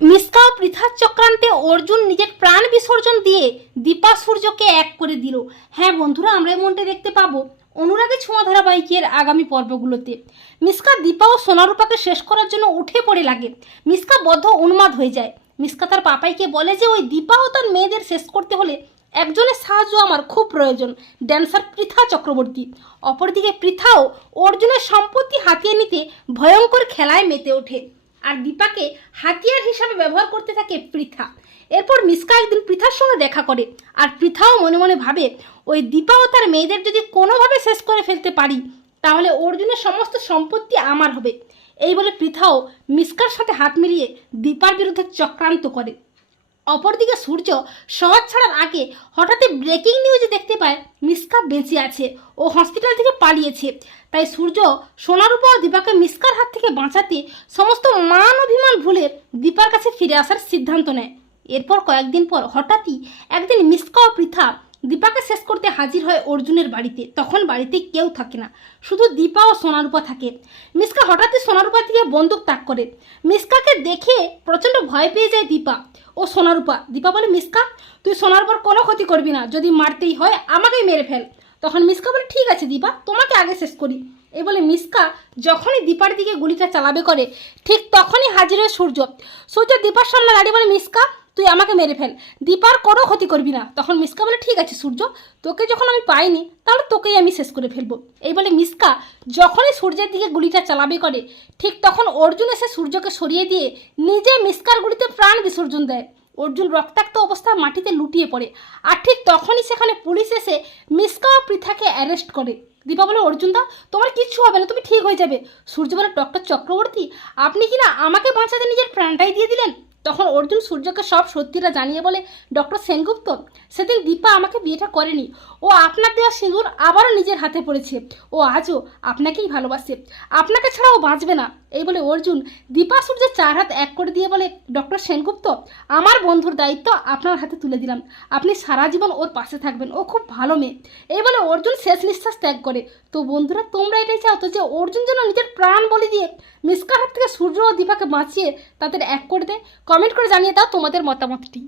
মিসকা পৃথার চক্রান্তে অর্জুন নিজের প্রাণ বিসর্জন দিয়ে দীপা সূর্যকে এক করে দিল। হ্যাঁ বন্ধুরা, আমরা এমনটা দেখতে পাবো অনুরাগের ছোঁয়া ধারাবাহিকের আগামী পর্বগুলোতে। মিসকা দীপা ও সোনারূপাকে শেষ করার জন্য উঠে পড়ে লাগে। মিসকা বদ্ধ উন্মাদ হয়ে যায়। মিসকা তার পাপাইকে বলে যে, ওই দীপা ও তার মেয়েদের শেষ করতে হলে একজনের সাহায্য আমার খুব প্রয়োজন। ড্যান্সার পৃথা চক্রবর্তী। অপরদিকে পৃথাও অর্জুনের সম্পত্তি হাতিয়ে নিতে ভয়ঙ্কর খেলায় মেতে ওঠে। আর দীপাকে হাতিয়ার হিসাবে ব্যবহার করতে থাকে পৃথা। এরপর মিসকা একদিন পৃথার সঙ্গে দেখা করে আর পৃথাও মনে মনে ভাবে, ওই দীপা ও তার মেয়েদের যদি কোনোভাবে শেষ করে ফেলতে পারি, তাহলে অর্জুনের সমস্ত সম্পত্তি আমার হবে। এই বলে পৃথাও মিসকার সাথে হাত মিলিয়ে দীপার বিরুদ্ধে চক্রান্ত করে। অপরদিকে সূর্য শহর ছাড়ার আগে হঠাৎই ব্রেকিং নিউজে দেখতে পায় মিসকা বেঁচে আছে ও হসপিটাল থেকে পালিয়েছে। তাই সূর্য সোনারূপা ও দীপাকে মিসকার হাত থেকে বাঁচাতে সমস্ত মান অভিমান ভুলে দীপার কাছে ফিরে আসার সিদ্ধান্ত নেয়। এরপর কয়েকদিন পর হঠাৎই একদিন মিসকা ও পৃথা দীপাকে শেষ করতে হাজির হয় অর্জুনের বাড়িতে। তখন বাড়িতে কেউ থাকে না, শুধু দীপা ও সোনারূপা থাকে। মিসকা হঠাৎই সোনারূপার থেকে বন্দুক তাক করে। মিসকাকে দেখে প্রচণ্ড ভয় পেয়ে যায় দীপা। ও সোনারূপা দীপা বলে, মিসকা, তুই সোনার সোনারূপার কোনো ক্ষতি করবি না। যদি মারতেই হয়, আমাকেই মেরে ফেল। তখন মিসকা বলে, ঠিক আছে দীপা, তোমাকে আগে শেষ করি। এই বলে মিসকা যখনই দীপার দিকে গুলিটা চালাবে করে, ঠিক তখনই হাজির হয় সূর্য। সূর্য দীপার সামনে দাঁড়িয়ে বলে, মিসকা তুই আমাকে মেরে ফেল। দীপার কোনো ক্ষতি করবি না। তখন মিসকা বলে, ঠিক আছে সূর্য, তোকে যখন আমি পাইনি, তাহলে তোকেই আমি শেষ করে ফেলব। এই বলে মিসকা যখনই সূর্যের দিকে গুলিটা চালাবে করে, ঠিক তখন অর্জুন এসে সূর্যকে সরিয়ে দিয়ে নিজে মিসকার গুলিতে প্রাণ বিসর্জন দেয়। অর্জুন রক্তাক্ত অবস্থায় মাটিতে লুটিয়ে পড়ে। আর ঠিক তখনই সেখানে পুলিশ এসে মিসকা ও পৃথাকে অ্যারেস্ট করে। দীপা বলে, অর্জুন দা, তোমার কিচ্ছু হবে না, তুমি ঠিক হয়ে যাবে। সূর্য বলে, ডক্টর চক্রবর্তী, আপনি কি না আমাকে বাঁচাতে নিজের প্রাণটাই দিয়ে দিলেন? তখন অর্জুন সূর্যকে সব সত্যিটা জানিয়ে বলে, ডক্টর সেনগুপ্ত, সেদিন দীপা আমাকে বিয়েটা করেনি। ও আপনার দেওয়া সিঁদুর আবারও নিজের হাতে পড়েছে। ও আজও আপনাকেই ভালোবাসে। আপনাকে ছাড়া ও বাঁচবে না। এই বলে অর্জুন দীপা সূর্যের চার হাত এক করে দিয়ে বলে, ডক্টর সেনগুপ্ত, আমার বন্ধুর দায়িত্ব আপনার হাতে তুলে দিলাম। আপনি সারা জীবন ওর পাশে থাকবেন। ও খুব ভালো মেয়ে। এই বলে অর্জুন শেষ নিঃশ্বাস ত্যাগ করে। তো বন্ধুরা, তোমরা এটাই চাও তো যে অর্জুন যেন নিজের প্রাণ বলি দিয়ে মিসকার হাত থেকে সূর্য ও দীপাকে বাঁচিয়ে তাদের এক করে দেয়? কমেন্ট করে জানিয়ে দাও তোমাদের মতামতটি।